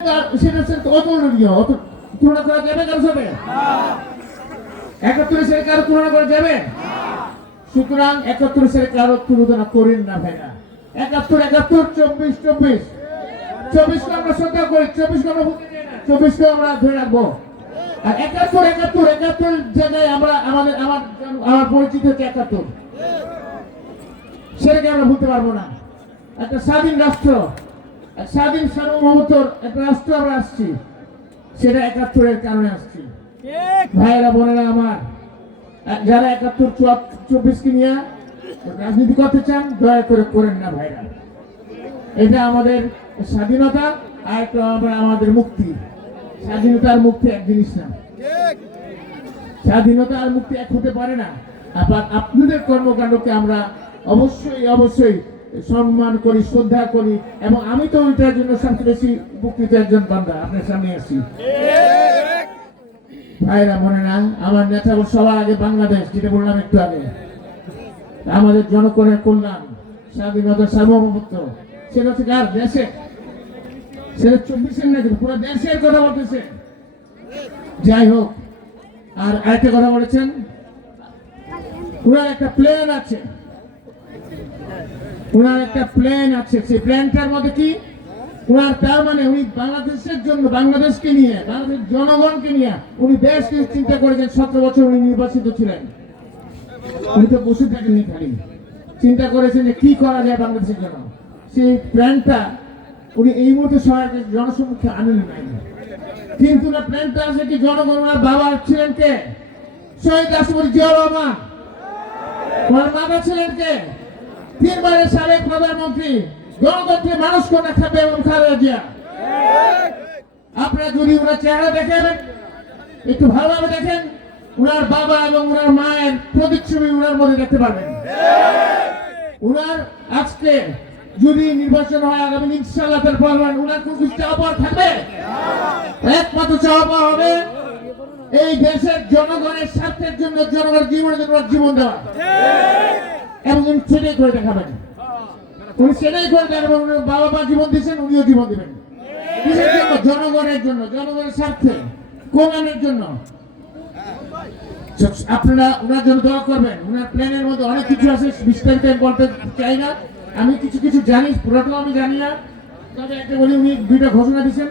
সেটা হচ্ছে অতুলনীয়, তুলনা করা যাবে কারোর সাথে? 71 সালে কারো তুলনা করা যাবে? সুতরাং 71 সালে কারো তুলনা করেন না ভাইরা। 71 24 24 24 আমরা শ্রদ্ধা করি, 24 আমরা ভুলতে চাই না, 24 আমরা ধরে রাখবো। আর 71 জায়গায় আমরা আমার পরিচিত হচ্ছে 71, সেটাকে আমরা ভুলতে পারবো না। একটা স্বাধীন রাষ্ট্র, স্বাধীন সার্বভৌমত্বর একটা রাষ্ট্র আমরা আসছি, সেটা 71 কারণে আসছি। ভাইয়েরা বোনেরা আমার, যারা 71 24 কে নিয়ে রাজনীতি করতে চান দয়া করে করেন না ভাইরা। এটা আমাদের স্বাধীনতা আর আমাদের মুক্তি। স্বাধীনতা আর মুক্তি এক জিনিস না, স্বাধীনতা আর মুক্তি এক হতে পারে না। আবার আপনাদের কর্মকাণ্ডকে আমরা অবশ্যই সম্মান করি, শ্রদ্ধা করি, এবং আমি তো ওইটার জন্য সবচেয়ে বেশি উপকৃত একজন বান্দা আপনার সামনে আসি। ভাইরা মনে না, আমার নেতা সবার আগে বাংলাদেশ, যেটা বললাম একটু আগে, আমাদের জনগণের কল্যাণ, স্বাধীনতা, সার্বভৌমত্ব, সেটা হচ্ছে কার দেশে, সেটা 24-এর না, পুরো দেশের কথা বলতেছে। যাই হোক, আর আরেকটা কথা বলেছেন, ওনার একটা প্ল্যান আছে, ওনার একটা প্ল্যান আছে। সেই প্ল্যানটার মধ্যে কি ওনার, তার মানে উনি বাংলাদেশের জন্য, বাংলাদেশকে নিয়ে, বাংলাদেশের জনগণকে নিয়ে উনি বেশ কিছু চিন্তা করেছেন। 17 বছর উনি নির্বাচিত ছিলেন, উনি তো বসে থাকেননি, খালি চিন্তা করেছেন যে কি করা যায় বাংলাদেশের জন্য। সেই প্ল্যানটা উনি এই মুহূর্তে সবার জনসম্মুখে আনেন নাই, কিন্তু না প্ল্যানটা আছে কি জনগণ, ওনার বাবা ছিলেন কে? শহীদ রাষ্ট্রপতি জিয়াউর রহমান। ওনার বাবা ছিলেন কে? 3 বারের সাবেক প্রধানমন্ত্রী, গণতন্ত্রে মানুষ কোনা খাবে এবং খালেদা জিয়া। আপনারা যদি ওনার চেহারা দেখেন, একটু ভালোভাবে দেখেন, ওনার বাবা এবং ওনার মায়ের প্রতিচ্ছবি ওনার মধ্যে দেখতে পারবেন। ওনার আজকে যদি নির্বাচন হয় আগামী, ইনশাআল্লাহ তার পারবেন, ওনার কোন কিছু চাওয়া পাওয়া থাকবে? একমাত্র চাওয়া পাওয়া হবে এই দেশের জনগণের স্বার্থের জন্য, জনগণের জীবনের জন্য জীবন দেওয়া, এবং উনি সেটাই করে দেখাবেন। উনি সেটাই করে দেখাবেন। উনি বাবা মা জীবন দিয়েছেন, উনিও জীবন দেবেন। কিসের জন্য? জনগণের জন্য, জনগণের স্বার্থে, কল্যাণের জন্য। আপনারা ওনার জন্য দোয়া করবেন। ওনার প্ল্যানের মধ্যে অনেক কিছু আছে, বিস্তারিত বলতে চাই না, আমি কিছু জানি, পুরোটাও আমি জানি না। তবে একটা বলি, উনি 2টা ঘোষণা দিয়েছেন,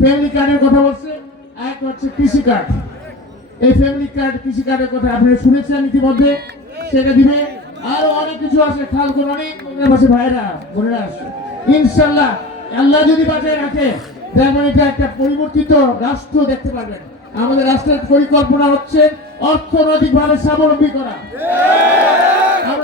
ফ্যামিলি কার্ডের কথা বলছে, আর একটা হচ্ছে কৃষি কার্ড। এই ফ্যামিলি কার্ড, কৃষি কার্ডের কথা আপনারা শুনেছেন ইতিমধ্যে, সেটা দিবে। আরো অনেক কিছু আছে, খাল করে অনেক পাশে ভাইরা বোনেরা আসছে। ইনশাল্লাহ আল্লাহ যদি বাঁচায় রাখে, যেমন এটা একটা পরিবর্তিত রাষ্ট্র দেখতে পারবেন। আমাদের রাষ্ট্রের পরিকল্পনা হচ্ছে অর্থনৈতিকভাবে স্বাবলম্বী করা।